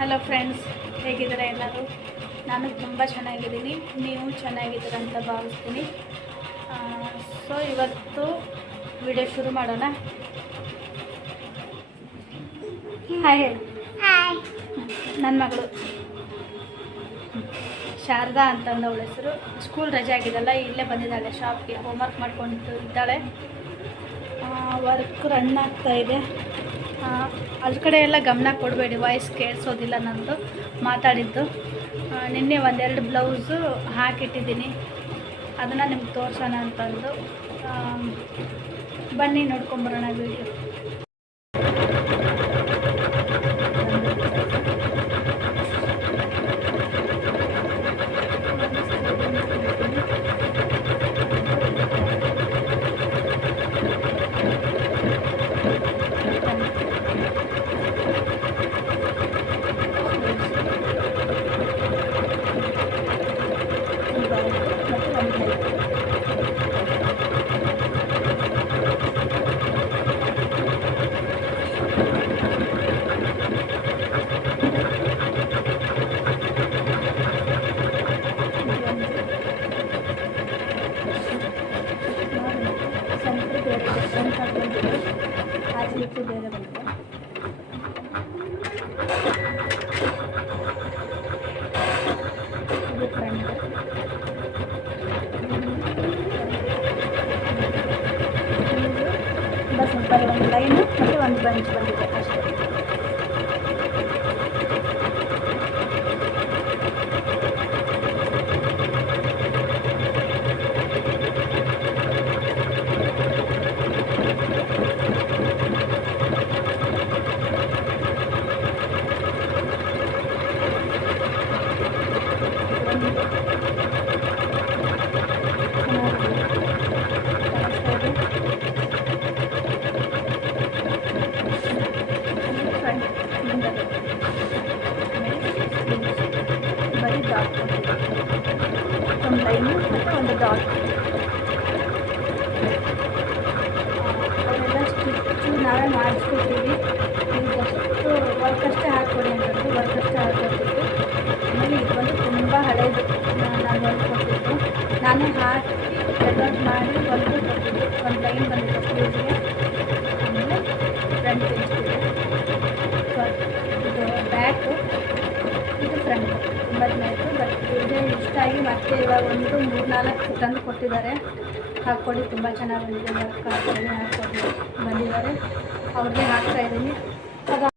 Hello friends, ಹೇಗಿದ್ದೀರಾ ಎಲ್ಲರೂ? ನಾನು ತುಂಬ ಚೆನ್ನಾಗಿದ್ದೀನಿ, ನೀವು ಚೆನ್ನಾಗಿದ್ದೀರ ಅಂತ ಭಾವಿಸ್ತೀನಿ. ಸೊ ಇವತ್ತು ವಿಡಿಯೋ ಶುರು ಮಾಡೋಣ. ಹಾಯ್ ಹೇಳಿ. ಹಾಯ್. ನನ್ನ ಮಗಳು ಶಾರದಾ ಅಂತಂದು ಅವಳ ಹೆಸರು. ಸ್ಕೂಲ್ ರಜೆ ಆಗಿದೆಲ್ಲ, ಇಲ್ಲೇ ಬಂದಿದ್ದಾಳೆ ಶಾಪ್ಗೆ. ಹೋಮ್ವರ್ಕ್ ಮಾಡ್ಕೊಂಡು ಇದ್ದಾಳೆ. ವರ್ಕ್ ರನ್ ಆಗ್ತಾಯಿದೆ. ಅದ್ರ ಕಡೆ ಎಲ್ಲ ಗಮನ ಕೊಡಬೇಡಿ, ವಾಯ್ಸ್ ಕೇಳಿಸೋದಿಲ್ಲ ನಂದು ಮಾತಾಡಿದ್ದು. ನಿನ್ನೆ ಒಂದೆರಡು ಬ್ಲೌಸು ಹಾಕಿಟ್ಟಿದ್ದೀನಿ, ಅದನ್ನು ನಿಮ್ಗೆ ತೋರಿಸೋಣ ಅಂತಂದು. ಬನ್ನಿ ನೋಡ್ಕೊಂಬರೋಣ ವೀಡಿಯೋ. ಆಚೆ ಬೇರೆ ಬಂದಿದೆ. ಇದು ಫ್ರಂಟ್. ತುಂಬ ಸಿಂಪಲ್, ಒಂದು ಲೈನು ಮತ್ತು ಒಂದು ಬಂಚ್ ಬಂದಿದೆ ಅಷ್ಟೇ. ಬರೀ ಡಾಟ್ ಒಂದು ಲೈನು ಮತ್ತು ಒಂದು ಡಾಟ್. ಅವರೆಲ್ಲ ಸ್ಟಿಚ್ಚು ನಾವೇ ಮಾಡಿಸ್ಕೊತೀವಿ. ನೀವು ಜಸ್ಟು ವರ್ಕ್ ಅಷ್ಟೇ ಹಾಕ್ಕೊಡಿ ಅಂತಂದು ವರ್ಕ್ ಅಷ್ಟೇ ಹಾಕ್ಕೊಡ್ತಿದ್ದು. ಆಮೇಲೆ ಇದು ಬಂದು ತುಂಬ ಹಳೇದು, ನಾನು ಹೊಲ್ಕೊಟ್ಟಿದ್ದು ನಾನೇ ಹಾಕಿ ಡೆವಲಪ್ ಮಾಡಿ ಹೊಲ್ದು ಕೊಟ್ಟಿದ್ದು. ಒಂದು ಲೈನ್ ಬಂದಿದೆ ಸ್ಲೀವ್ಸ್ಗೆ, ಆಮೇಲೆ ಫ್ರಂಟ್ ಪೀಸ್ಗೆ. ಇದು ಬ್ಯಾಕು, ಇದು ಫ್ರಂಟ್. ತುಂಬ ಚೆನ್ನಾಯಿತು. ಬಟ್ ಇದೇ ಇಷ್ಟ ಆಗಿ ಮತ್ತೆ ಇವಾಗ ಒಂದು 3-4 ತಂದು ಕೊಟ್ಟಿದ್ದಾರೆ. ಹಾಕ್ಕೊಡಿ, ತುಂಬ ಚೆನ್ನಾಗಿ ಬಂದಿದೆ, ವರ್ಕ್ ಹಾಕ್ಕೊಡಿ ಬಂದಿದ್ದಾರೆ. ಅವ್ರಿಗೆ ಹಾಕ್ತಾಯಿದ್ದೀನಿ. ಅದು